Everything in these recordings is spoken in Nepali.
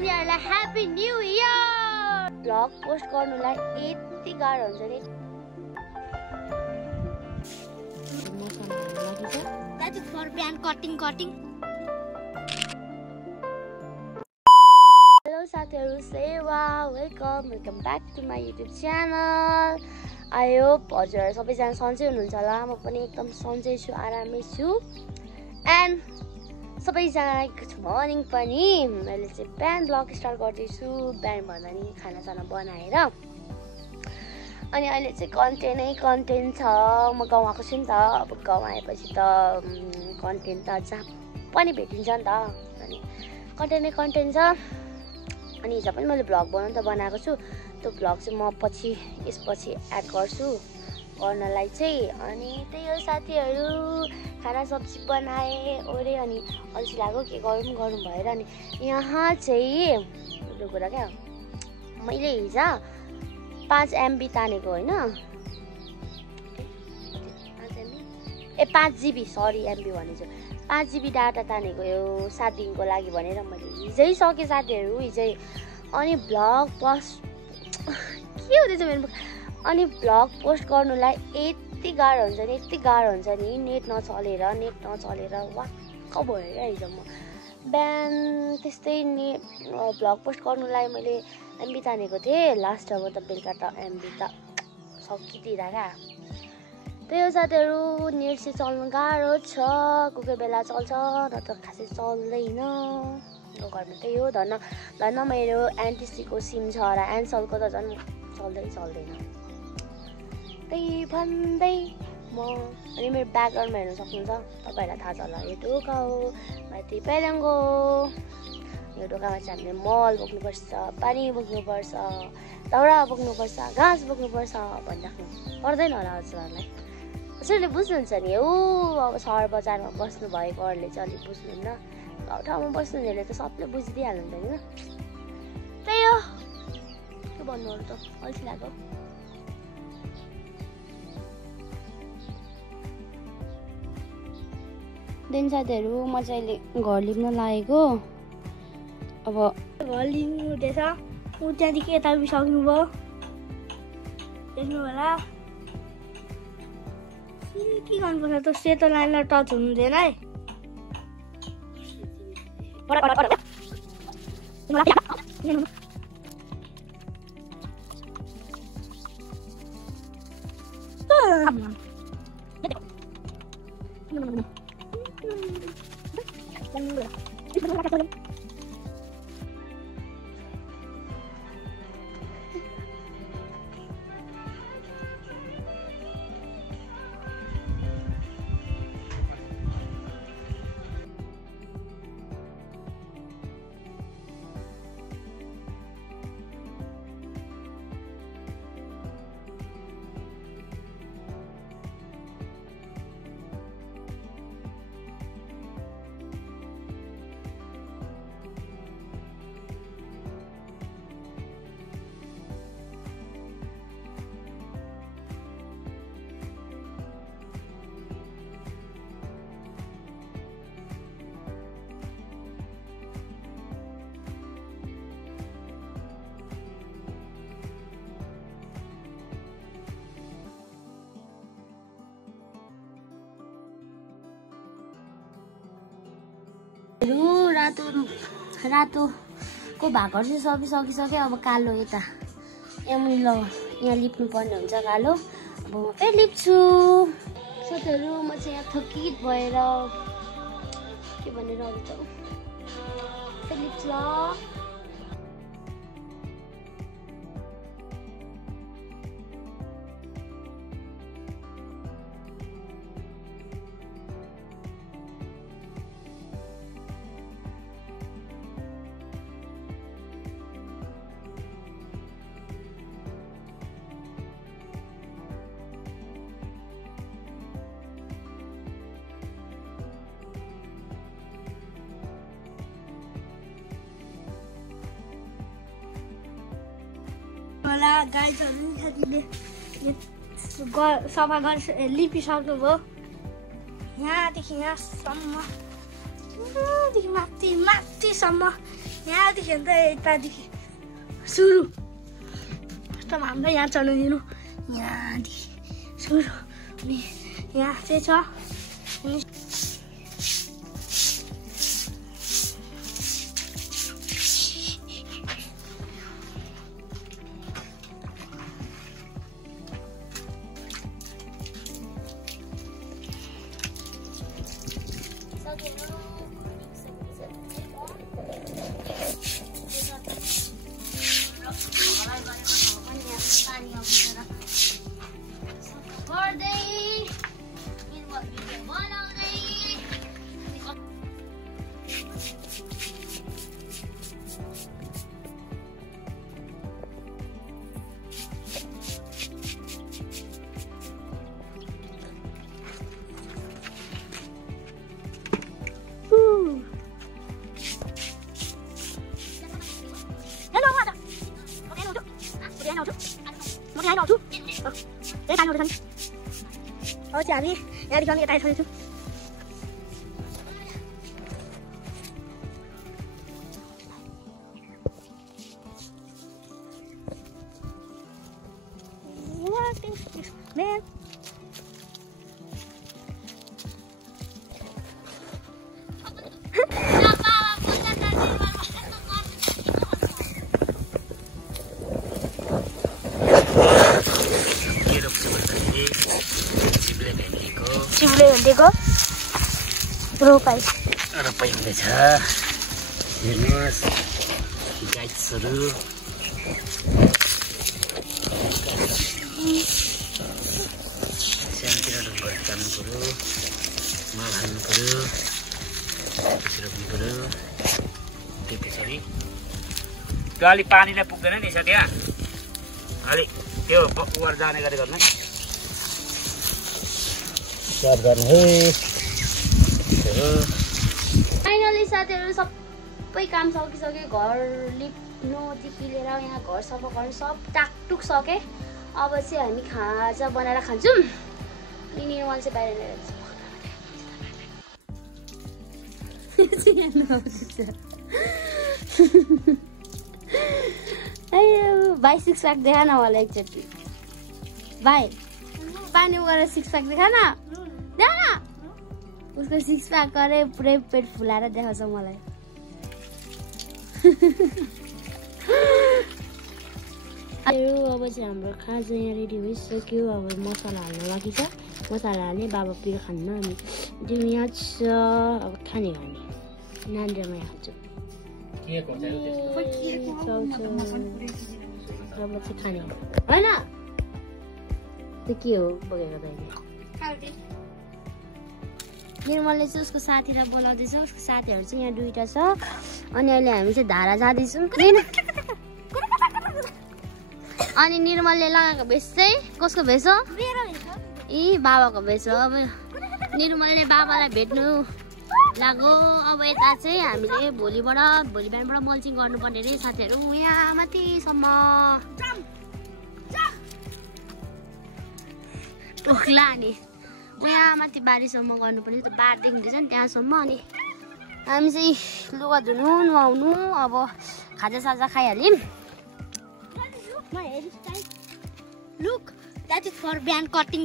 साथीहरुलाई happy new year. Blog post गर्नुलाई यति गाह्रो हुन्छ नि। That is for brand cutting. Hello साथीहरु, सेवा welcome back to my YouTube channel. I hope हजुर सबैजना सन्चै हुनुहुन्छ होला। म पनि एकदम सन्चै छु, आरामै छु। एन्ड सबैजना गुड मर्निङ पनि। मैले चाहिँ बिहान ब्लग स्टार्ट गर्दैछु, बिहान भन्दा नि खानासाना बनाएर। अनि अहिले चाहिँ कन्टेन्ट छ। म गाउँ आएको छु नि त। अब गाउँ आएपछि त कन्टेन्ट त जहाँ पनि भेटिन्छ नि त। अनि कन्टेन्ट छ। अनि हिजो पनि मैले भ्लग बनाएको छु। त्यो भ्लग चाहिँ म यसपछि एड गर्छु गर्नलाई चाहिँ। अनि त्यही हो साथीहरू, खाना सब्जी बनाएँ ओरे अनि अल्छी लाग्यो के गरौँ भएर। अनि यहाँ चाहिँ एउटा कुरा क्या, मैले हिजो 5 MB तानेको होइन, 5 GB sorry MB भनेछु, 5 GB data तानेको यो 7 दिनको लागि भनेर मैले हिजै सकेँ साथीहरू, हिजै। अनि भ्लग पोस्ट के हुँदैछ मेरो, अनि भ्लग पोस्ट गर्नुलाई यति गाह्रो हुन्छ नि। नेट नचलेर वाक्क भयो क्या हिजो। म बिहान त्यस्तै भ्लग पोस्ट गर्नुलाई मैले MB तानेको थिएँ। लास्ट अब त बेलुका त MB त सकिदिँदा क्या। त्यही हो साथीहरू, नेट चाहिँ चल्नु गाह्रो छ। कोही बेला चल्छ, नत्र खासै चल्दैन। घरमा त्यही हो। धन्न मेरो एनटिसीको सिम छ र एनसलको त झन् चल्दैन। त्यही भन्दै म अनि मेरो ब्याकग्राउन्डमा हेर्न सक्नुहुन्छ, तपाईँहरूलाई थाहा छ होला। यो ढोका हो, माथि पेलङ्गो। यो ढोकामा चाहिँ हामीले मल बोक्नुपर्छ, पानी बोक्नुपर्छ, दाउरा बोक्नुपर्छ, घाँस बोक्नुपर्छ भनिराख्नु पर्दैन होला हजुरहरूलाई। कसैले बुझ्नुहुन्छ नि हो। अब सहर बजारमा बस्नु भएकोहरूले चाहिँ अलिक बुझ्नुहुन्न, गाउँ ठाउँमा बस्नुहुनेले त सबले बुझिदिइहाल्नुहुन्छ होइन। त्यही हो, के भन्नुहरू त अल्छी लाग्यो। देन साथीहरू, म चाहिँ अहिले घर लिप्न लागेको। अब घर लिनु हुँदैछ। ऊ त्यहाँदेखि यता सक्नुभयो, देख्नु होला। के गर्नुपर्छ त, सेतो लाइनलाई टच हुनु हुँदैन है। रातोको भागहरू चाहिँ सबै सकिसक्यो। अब कालो यता यहाँ लिप्नु पर्ने हुन्छ कालो। अब म फेरि लिप्छु साथीहरू। म चाहिँ यहाँ थकित भएर के भनेर अरू त फेरि लिप्छु ल। होला गाईहरू साथीले सफा लिपिसक्नुभयो। यहाँदेखि यहाँसम्म, यहाँदेखि माथिसम्म यहाँदेखि अन्त यतादेखि सुरु फर्स्टमा हामीलाई यहाँ चढ्नु दिनु यहाँदेखि सुरु अनि यहाँ चाहिँ छ अनि हामी यहाँदेखि अनि यता आइसकेको छु चिप्ले भेटेको रोपाइ हुँदैछ हेर्नुहोस् गाइड्सहरू सानोतिर ढुङ्गाहरू चाल्नु पऱ्यो मल हाल्नु पऱ्यो रोप्नु पऱ्यो त्यो पछाडि त्यो अलिक पानीलाई पुग्दैन नि छ त्यहाँ अलिक त्यो वर जाने गरी गर्नु फाइनली साथीहरू सबै काम सकिसके घर लिप्नुदेखि लिएर यहाँ घर सफा गर्नु सब टाकटुक सके अब चाहिँ हामी खाजा बनाएर खान्छौँ यिनीहरू मान्छे बाहिर भाइ सिक्स प्याक देखा न मलाई एकचोटि भाइ पानी गरेर सिक्स प्याक देखा न उसको सिक्स प्याक गरे पुरै पेट फुलाएर देखाउँछ मलाई अब चाहिँ हाम्रो खाजा यहाँ रेडी भइसक्यो अब मसला हाल्नु बाँकी छ मसला हाल्ने बाबा पिरो खान्न अनि त्यो यहाँ छ अब खाने नानी र म खान्छु अब चाहिँ खाने होइन त्यो के हो बोकेको दाइले निर्मलले चाहिँ उसको साथीलाई बोलाउँदैछ उसको साथीहरू चाहिँ यहाँ दुईटा छ अनि अहिले हामी चाहिँ धारा जाँदैछौँ अनि निर्मलले लगाएको भेष चाहिँ कसको भेष हो ए बाबाको भेष हो अब निर्मलले बाबालाई भेट्नु लाग्यो अब यता चाहिँ हामीले भोलि बिहानबाट मल्चिङ गर्नुपर्ने रे साथीहरू यहाँ माथिसम्म टोक्ला अनि यहाँ माथि बारीसम्म गर्नुपर्ने त्यो बारदेखि रहेछ नि त्यहाँसम्म अनि हामी चाहिँ लुगा धुनु नुहाउनु अब खाजासाजा खाइहाल्यौँ लुक द्याट इज फर बिहान कटिङ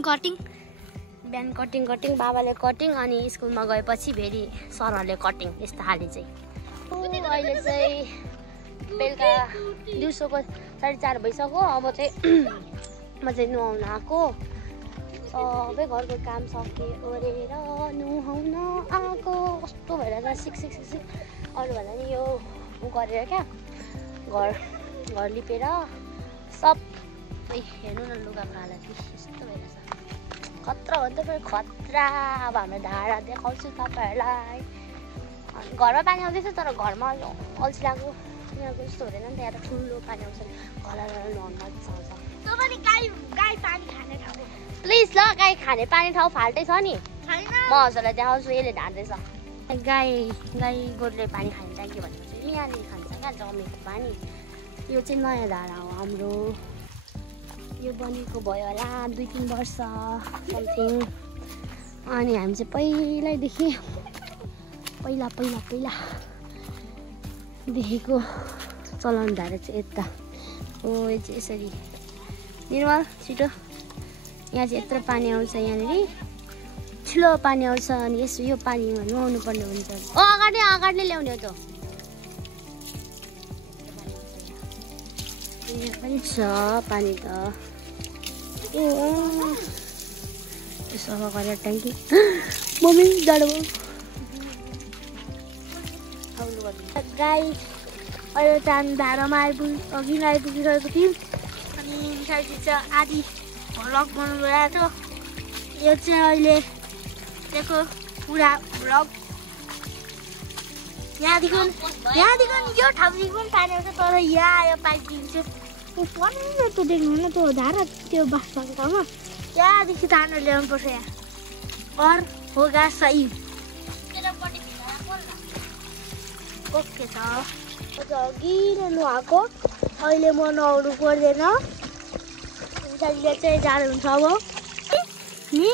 बाबाले कटिङ अनि स्कुलमा गएपछि फेरि सरहरूले कटिङ यस्तो खाले चाहिँ अहिले चाहिँ बेलुका दिउँसोको 4:30 भइसक्यो अब चाहिँ म चाहिँ नुहाउन आएको सबै घरको काम सके ओरेर नुहाउन आएको कस्तो भइरहेछ सिक अरू भन्दा नि यो गरेर क्या घर लिपेर सबै हेर्नु न लुगाको हालत यस्तो भइरहेछ खतरा हो नि त फेरि खतरा अब हाम्रो धारा देखाउँछु तपाईँहरूलाई घरमा पानी आउँदैछ तर घरमा अल्छी लाग्यो यहाँको जस्तो हुँदैन नि त यहाँ त ठुलो पानी आउँछ घरलाई नुहाउन मजा आउँछ प्लिज ल गाई खाने पानी ठाउँ फाल्टै छ नि म हजुरलाई देखाउँछु यसले ढाँट्दैछ गाई गोरुले पानी खाने ट्याङ्की भनेको चाहिँ यहाँनिर खान्छ क्या जमेको पानी यो चाहिँ नयाँ धारा हो हाम्रो यो बनेको भयो होला 2-3 वर्ष समथिङ अनि हामी चाहिँ पहिल्यैदेखि पहिला देखिको चलाउनु धारे चाहिँ यता हो यो चाहिँ यसरी निर्मल छिटो यहाँ चाहिँ यत्रो पानी आउँछ यहाँनिर ठुलो पानी आउँछ अनि यसो यो पानीमा नुहाउनु पर्ने हुन्छ अगाडि नै ल्याउने हो त यहाँ पनि छ पानी त सफा गरेर ट्याङ्की मम्मी जाडो भयो गाई अहिले चाहिँ हामी धारामा अघि आइपुगिरहेको थियौँ अनि साइड चाहिँ आधी भ्लग बनाउनु गएको थियो यो चाहिँ अहिले दिएको पुरा भ्लग यहाँदेखि यो ठाउँदेखि पनि पानी आउँछ तर यहाँ आयो पाइपदेखि चाहिँ पन्ध्र त्यो देख्नु न त्यो धारा त्यो बास भएको ठाउँमा त्यहाँदेखि तानेर ल्याउनुपर्छ यहाँ और होगा सही ओके छ अघि नै नुहाएको अहिले म नुहाउनु पर्दैन साथीले चाहिँ जाडो हुन्छ अब नि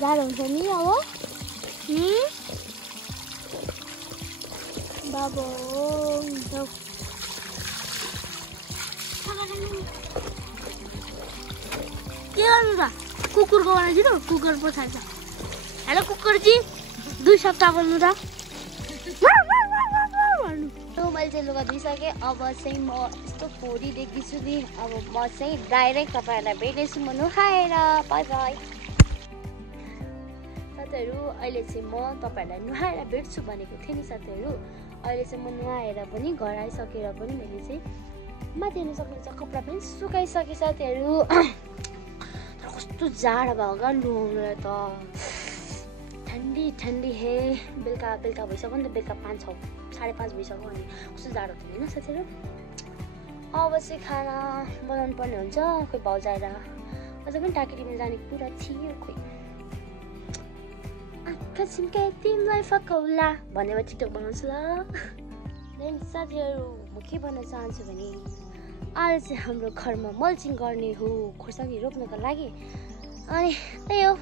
जाडो हुन्छ नि अब नि बाबा हुन्छ के गर्नु त कुकुरको बनाइदिनु त कुकुर पछाडि छ हेलो कुकुरजी 2 सप्ताह बोल्नु त मैले चाहिँ लुगा धुइसकेँ अब चाहिँ म यस्तो फोरी देख्दैछु नि अब म चाहिँ डाइरेक्ट तपाईँहरूलाई भेट्नेछु म नुहाएर बाई बाई साथीहरू अहिले चाहिँ म तपाईँहरूलाई नुहाएर भेट्छु भनेको थिएँ नि साथीहरू अहिले चाहिँ म नुहाएर पनि घर आइसकेर पनि मैले चाहिँ माथि हेर्नु सक्नुहुन्छ कपडा पनि सुकाइसकेँ साथीहरू तर कस्तो जाडो भयो क्या नुहाउनुलाई त ठन्डी हे बेलुका भइसक्यो नि त बेलुका 5-6:30 भइसक्यो अनि कस्तो जाडो थियो होइन साथीहरू अब चाहिँ खाना बनाउनु पर्ने हुन्छ खोइ भाउजू आएर अझ पनि टाँकेटिमा जाने कुरा थियो खोइ आँखा छिन्काइ तिमीलाई फकाउला भनेर टिकटक बनाउँछु ल साथीहरू म के भन्न चाहन्छु भने आज चाहिँ हाम्रो घरमा मल्चिङ गर्ने हो खोर्सानी रोप्नको लागि अनि त्यही हो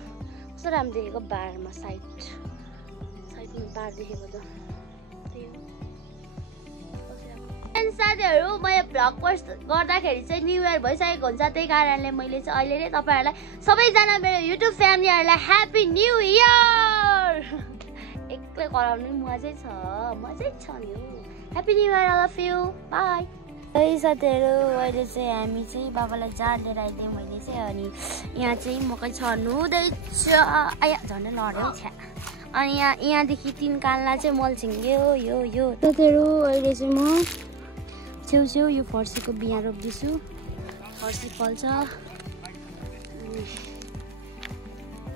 कस्तो राम्रो देखेको बारमा साइडमा बार देखेको त त्यही हो साथीहरू मैले भ्लग पोस्ट गर्दाखेरि चाहिँ न्यु इयर भइसकेको हुन्छ त्यही कारणले मैले चाहिँ अहिले नै तपाईँहरूलाई सबैजना मेरो युट्युब फ्यामिलीहरूलाई ह्याप्पी न्यु इयर एक्लै कराउनु मजै छ नि happy new year all of you bye है साथीहरू अहिले चाहिँ हामी चाहिँ बाबालाई जाँड लिएर आइदिएँ मैले चाहिँ अनि यहाँ चाहिँ मकै छर्नु हुँदैछ आया झन्डै लड्यो छ्या अनि यहाँदेखि 3 कान्ला चाहिँ मल्चिङ यो साथीहरू अहिले चाहिँ म छेउ यो फर्सीको बिहा रोप्दैछु फर्सी फल्छ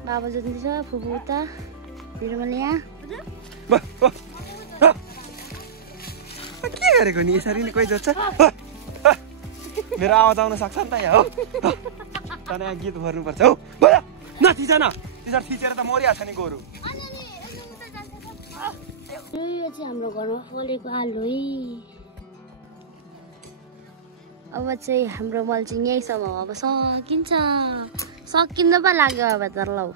बाबा जोत्दैछ फुपू उता निर्मल यहाँ के गरेको नि यसरी नि कोही जोत्छ मेरो आवाज आउन सक्छ नि त यहाँ हो तँलाई यहाँ गीत भर्नुपर्छ हौ नथिच न त्यसरी थिचेर त मरिहाल्छ नि गोरु यो चाहिँ हाम्रो घरमा फलेको आलु है अब चाहिँ हाम्रो मल्चिङ यहीसम्म अब सकिन्छ सकिन्न पो लाग्यो अब त ल